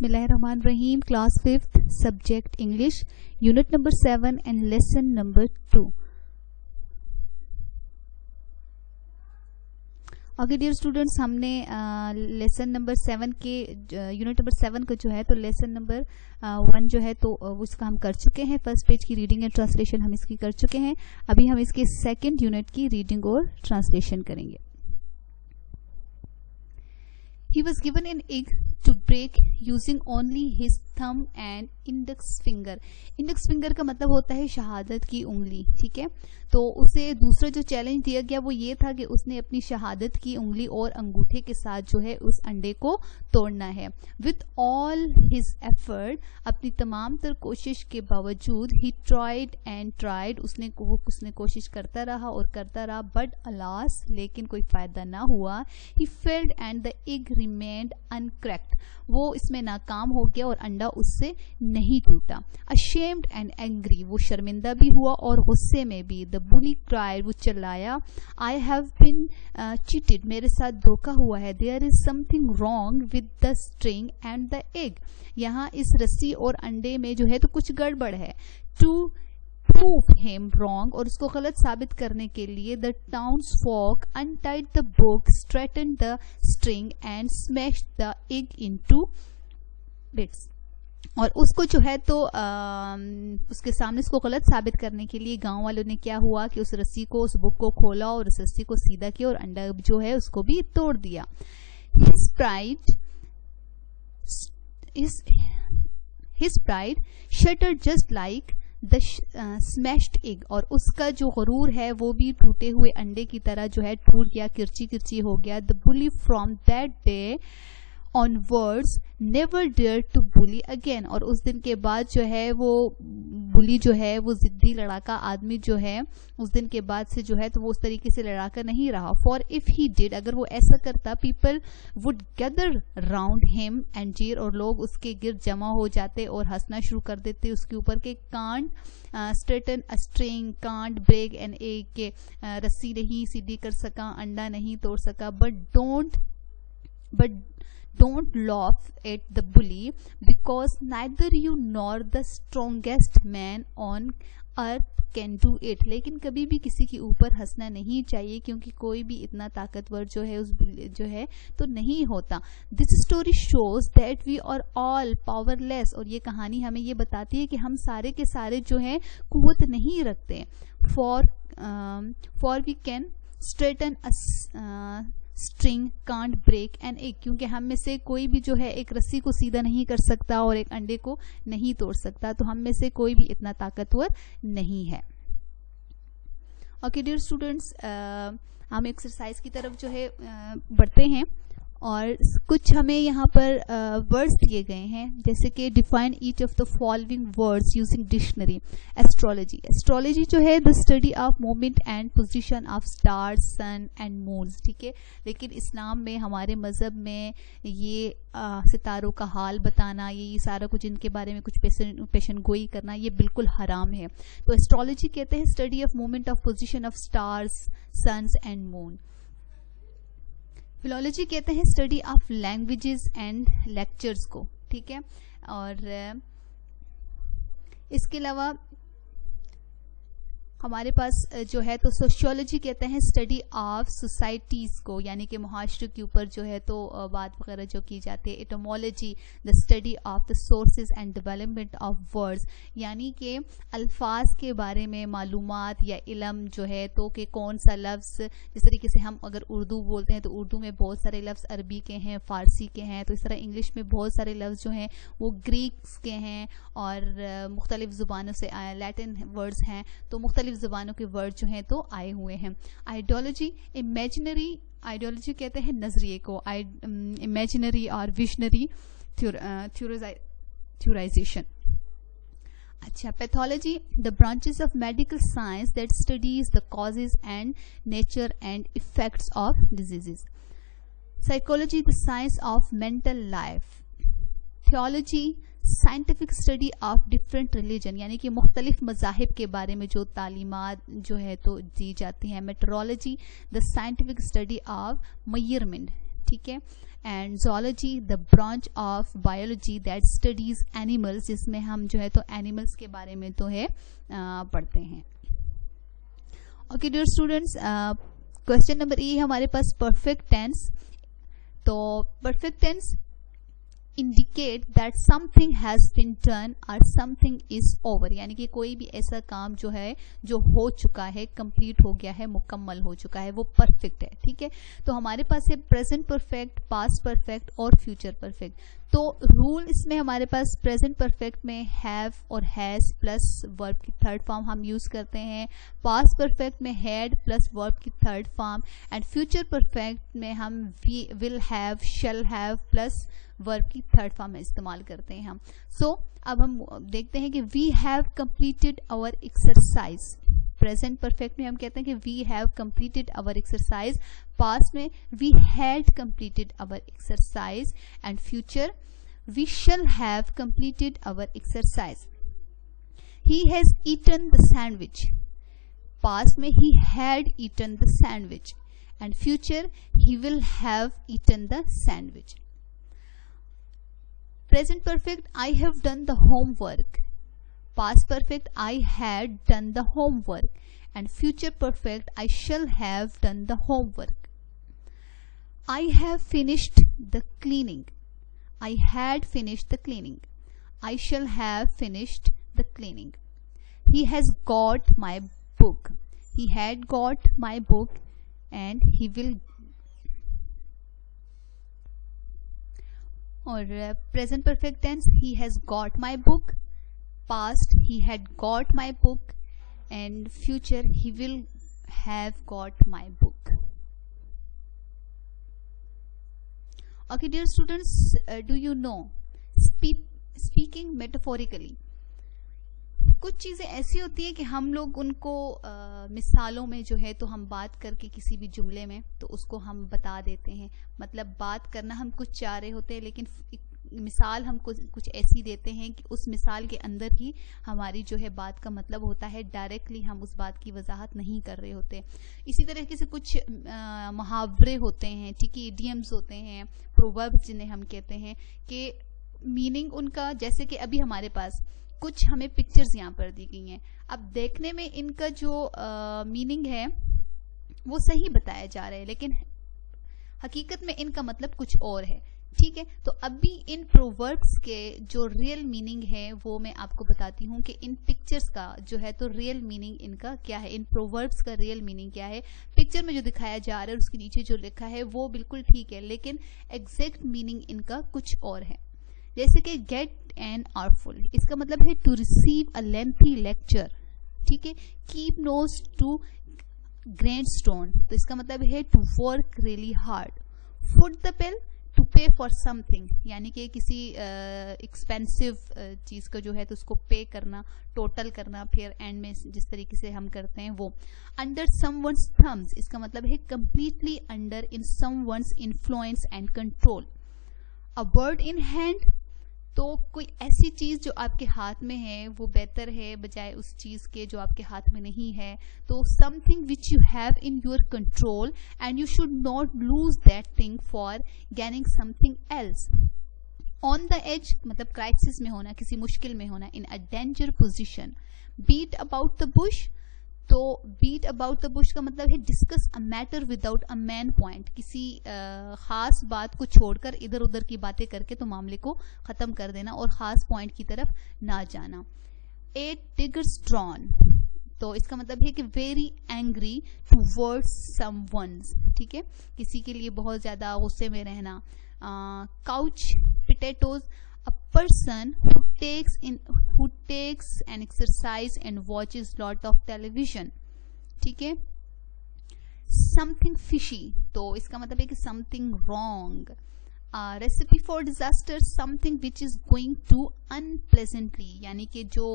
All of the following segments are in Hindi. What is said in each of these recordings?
Bismillahirrahmanirrahim. Class 5th, subject English, unit number 7 and lesson number 2. Okay dear students, हमने लेसन नंबर 7 के यूनिट नंबर 7 का जो है तो लेसन नंबर 1 जो है तो उसका हम कर चुके हैं. फर्स्ट पेज की रीडिंग एंड ट्रांसलेशन हम इसकी कर चुके हैं. अभी हम इसके सेकंड यूनिट की रीडिंग और ट्रांसलेशन करेंगे. He was given an egg to break using only his thumb and index finger. Index finger का मतलब होता है शहादत की उंगली. ठीक है, तो उसे दूसरा जो चैलेंज दिया गया वो ये था कि उसने अपनी शहादत की उंगली और अंगूठे के साथ जो है उस अंडे को तोड़ना है. विथ ऑल हिज एफर्ट, अपनी तमाम तर कोशिश के बावजूद, ही ट्राइड एंड ट्राइड, उसने कोशिश करता रहा और करता रहा. बट अलास, लेकिन कोई फायदा ना हुआ. He failed and the egg remained uncracked, वो इसमें नाकाम हो गया और अंडा उससे नहीं टूटा. अशेम्ड एंड एंग्री, वो शर्मिंदा भी हुआ और गुस्से में भी. द बुली क्राइड, वो चिल्लाया. आई हैव बीन चीटेड, मेरे साथ धोखा हुआ है. There is something wrong with the string and the egg, यहाँ इस रस्सी और अंडे में जो है तो कुछ गड़बड़ है. टू prove him wrong, और उसको गलत साबित करने के लिए the townsfolk untied the book, straightened the string and smashed the egg into bits. और उसको जो है तो उसके सामने उसको गलत साबित करने के लिए गांव वालों ने क्या हुआ कि उस रस्सी को, उस बुक को खोला और उस रस्सी को सीधा किया और अंडा जो है उसको भी तोड़ दिया. His pride shattered just like the smashed egg, और उसका जो गरूर है वो भी टूटे हुए अंडे की तरह जो है टूट गया, किरची किरची हो गया. The bully from that day onwards never dare to bully again, और उस दिन के बाद जो है वो बुली जो है वो जिद्दी लड़ाका आदमी जो है उस दिन के बाद से जो है तो वो उस तरीके से लड़ाका नहीं रहा. फॉर इफ ही डिड, अगर वो ऐसा करता, people would gather round him and जीर, और लोग उसके गिर्द जमा हो जाते और हंसना शुरू कर देते उसके ऊपर के. Can't straighten a string, can't break an egg, के रस्सी नहीं सीधी कर सका, अंडा नहीं तोड़ सका. But don't laugh at the bully, because neither you nor the strongest man on earth can do it. लेकिन कभी भी किसी के ऊपर हंसना नहीं चाहिए, क्योंकि कोई भी इतना ताकतवर जो है उस जो है तो नहीं होता. This story shows that we are all powerless, और ये कहानी हमें ये बताती है कि हम सारे के सारे जो है कुव्वत नहीं रखते. For we can straighten a string, can't break an egg, क्योंकि हम में से कोई भी जो है एक रस्सी को सीधा नहीं कर सकता और एक अंडे को नहीं तोड़ सकता. तो हम में से कोई भी इतना ताकतवर नहीं है. ओके डियर स्टूडेंट्स, हम एक्सरसाइज की तरफ जो है बढ़ते हैं, और कुछ हमें यहाँ पर वर्ड्स दिए गए हैं, जैसे कि define each of the following words using dictionary. Astrology, astrology जो है the study of movement and position of stars, sun and moons. ठीक है, लेकिन इस्लाम में, हमारे मज़हब में ये सितारों का हाल बताना, ये सारा कुछ इनके बारे में कुछ पेशन गोई करना, ये बिल्कुल हराम है. तो एस्ट्रोलॉजी कहते हैं study of movement of position of stars, suns and moon. Philology कहते हैं study of languages and lectures को. ठीक है, और इसके अलावा हमारे पास जो है तो सोशियोलॉजी कहते हैं स्टडी ऑफ सोसाइटीज़ को, यानी कि मुहाशरे के ऊपर जो है तो बात वगैरह जो की जाती है. Etymology the study of the sources and development of words, यानी कि अल्फाज के बारे में मालूमात या इल्म जो है तो कि कौन सा लफ्ज़, जिस तरीके से हम अगर उर्दू बोलते हैं तो उर्दू में बहुत सारे लफ्ज़ अरबी के हैं, फ़ारसी के हैं, तो इस तरह इंग्लिश में बहुत सारे लफ्ज़ जो हैं वो ग्रीक्स के हैं और मुख्तलिफ़ ज़ुबानों से लैटिन वर्ड्स हैं, तो मुख्तलिफ़ ज़ुबानों के वर्ड जो हैं तो आए हुए हैं. आइडियोलॉजी, इमेजिनरी, आइडियोलॉजी कहते हैं नजरिए को, इमेजिनरी और विजनरी थ्योराइजेशन. अच्छा, pathology the branches of medical science that studies the causes and nature and effects of diseases. Psychology the science of mental life. Theology scientific study of different religion, यानी कि मुख्तलिफ मज़ाहिब के बारे में जो तालीमात जो है तो दी जाती हैं. Metrology the scientific study of measurement. ठीक है, and zoology the branch of biology that studies animals, जिसमें हम जो है तो एनिमल्स के बारे में तो है पढ़ते हैं. Okay dear students, question number A हमारे पास परफेक्ट टेंस. तो perfect tense indicate that something has been done और समथिंग इज ओवर, यानी कि कोई भी ऐसा काम जो है जो हो चुका है, कंप्लीट हो गया है, मुकम्मल हो चुका है, वो परफेक्ट है. ठीक है, तो हमारे पास है प्रेजेंट परफेक्ट, पास्ट परफेक्ट और फ्यूचर परफेक्ट. तो रूल इसमें हमारे पास प्रेजेंट परफेक्ट में हैव और हैज प्लस वर्ब की थर्ड फॉर्म हम यूज करते हैं. पास्ट परफेक्ट में हैड प्लस वर्ब की third form. And future perfect में हम will have, shall have plus verb की थर्ड फॉर्म में इस्तेमाल करते हैं हम. सो अब हम देखते हैं कि we have completed our exercise. Present perfect में हम कहते हैं कि we have completed our exercise. Past में we had completed our exercise. And future we shall have completed our exercise. He has eaten the sandwich. Past में he had eaten the sandwich. And future he will have eaten the sandwich. Present perfect, I have done the homework. Past perfect, I had done the homework. And future perfect, I shall have done the homework. I have finished the cleaning. I had finished the cleaning. I shall have finished the cleaning. He has got my book. He had got my book and he will. और present perfect tense, he has got my book. Past, he had got my book. And future, he will have got my book. Okay dear students, do you know speaking metaphorically, कुछ चीज़ें ऐसी होती है कि हम लोग उनको मिसालों में जो है तो हम बात करके किसी भी जुमले में तो उसको हम बता देते हैं. मतलब बात करना हम कुछ चाह रहे होते हैं लेकिन मिसाल हम कुछ ऐसी देते हैं कि उस मिसाल के अंदर ही हमारी जो है बात का मतलब होता है. डायरेक्टली हम उस बात की वजाहत नहीं कर रहे होते. इसी तरीके से कुछ मुहावरे होते हैं, ठीक है, इडियम्स होते हैं, प्रोवर्ब्स जिन्हें हम कहते हैं, कि मीनिंग उनका, जैसे कि अभी हमारे पास कुछ हमें पिक्चर्स यहाँ पर दी गई हैं. अब देखने में इनका जो मीनिंग है वो सही बताया जा रहा है लेकिन हकीकत में इनका मतलब कुछ और है. ठीक है, तो अभी इन प्रोवर्ब्स के जो रियल मीनिंग है वो मैं आपको बताती हूँ कि इन पिक्चर्स का जो है तो रियल मीनिंग इनका क्या है, इन प्रोवर्ब्स का रियल मीनिंग क्या है. पिक्चर में जो दिखाया जा रहा है उसके नीचे जो लिखा है वो बिल्कुल ठीक है लेकिन एग्जैक्ट मीनिंग इनका कुछ और है. जैसे कि गेट एन आरफुल, इसका मतलब है to receive a lengthy lecture. ठीक है, keep nose to grand stone, तो इसका मतलब है to work really hard. Foot the bill, to pay for something, यानी कि किसी एक्सपेंसिव चीज का जो है तो उसको पे करना, टोटल करना, फिर एंड में जिस तरीके से हम करते हैं वो. अंडर समवन्स थम्स, इसका मतलब है completely under in someone's influence and control. A bird in hand, तो कोई ऐसी चीज जो आपके हाथ में है वो बेहतर है बजाय उस चीज के जो आपके हाथ में नहीं है. तो something which you have in your control and you should not lose that thing for gaining something else. On the edge मतलब क्राइसिस में होना, किसी मुश्किल में होना. In a danger position. Beat about the bush, तो बीट अबाउट द बुश का मतलब है discuss a matter without a main point, किसी खास बात को छोड़कर इधर उधर की बातें करके तो मामले को खत्म कर देना और खास पॉइंट की तरफ ना जाना. ए टिगर्स ड्रॉन, तो इसका मतलब है कि वेरी एंग्री टूवर्ड्स समवन्स. ठीक है, किसी के लिए बहुत ज्यादा गुस्से में रहना. Couch potatoes, a person who takes an exercise and watches lot of television. ठीक है, something fishy, तो इसका मतलब है कि something wrong. Recipe for disaster, something which is going to unpleasantly, यानी कि जो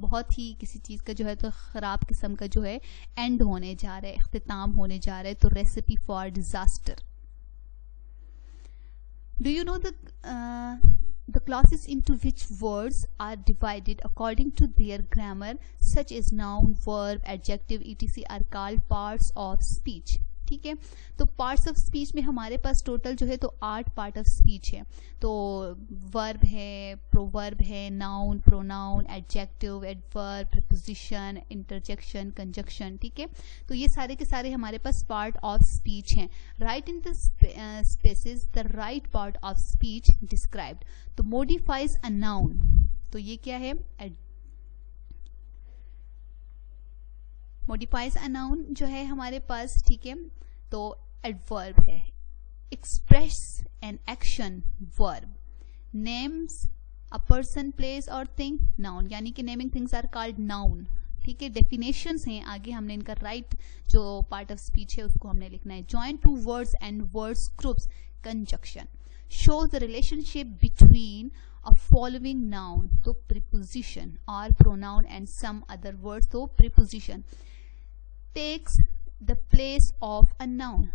बहुत ही किसी चीज का जो है तो खराब किस्म का जो है एंड होने जा रहा है, इख्तिताम होने जा रहा है, तो recipe for disaster. Do you no the classes into which words are divided according to their grammar, such as noun, verb, adjective, etc., are called parts of speech. ठीक है। तो पार्ट्स ऑफ स्पीच में हमारे पास टोटल जो है तो 8 पार्ट ऑफ स्पीच है। तो वर्ब है, प्रोवर्ब है, noun, pronoun, adjective, adverb, preposition, interjection, conjunction, ठीक है। तो ये सारे के सारे हमारे पास पार्ट ऑफ स्पीच हैं। Right in the spaces the right part of speech described. तो मॉडिफाइज अ नाउन, तो ये क्या है, मॉडिफाइज अ नाउन जो है हमारे पास, ठीक है। तो एडवर्ब है। Express an action, verb. Names a person, place और थिंग, नाउन। यानी कि naming things are called noun, ठीक है। डेफिनेशंस हैं आगे, हमने इनका राइट जो पार्ट ऑफ स्पीच है उसको हमने लिखना है। Join two words and words groups, conjunction. shows the relationship between a following noun, तो preposition, or pronoun and some other words, तो preposition takes the place of a noun,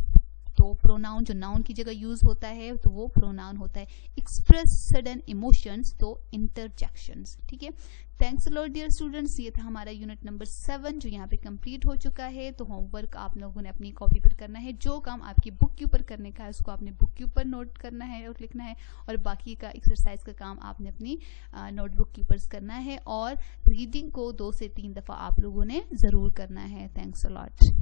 तो प्रोनाउन जो नाउन की जगह यूज होता है तो वो प्रोनाउन होता है। एक्सप्रेस सडन इमोशंस, तो इंटरजेक्शंस, ठीक है। Thanks a lot dear students, ये था हमारा यूनिट नंबर 7 जो यहाँ पे कंप्लीट हो चुका है। तो होमवर्क आप लोगों ने अपनी कॉपी पर करना है, जो काम आपकी बुक के ऊपर करने का है उसको आपने बुक के ऊपर नोट करना है और लिखना है, और बाकी का एक्सरसाइज का काम आपने अपनी नोटबुक के ऊपर करना है, और रीडिंग को 2 से 3 दफ़ा आप लोगों ने ज़रूर करना है। Thanks a lot.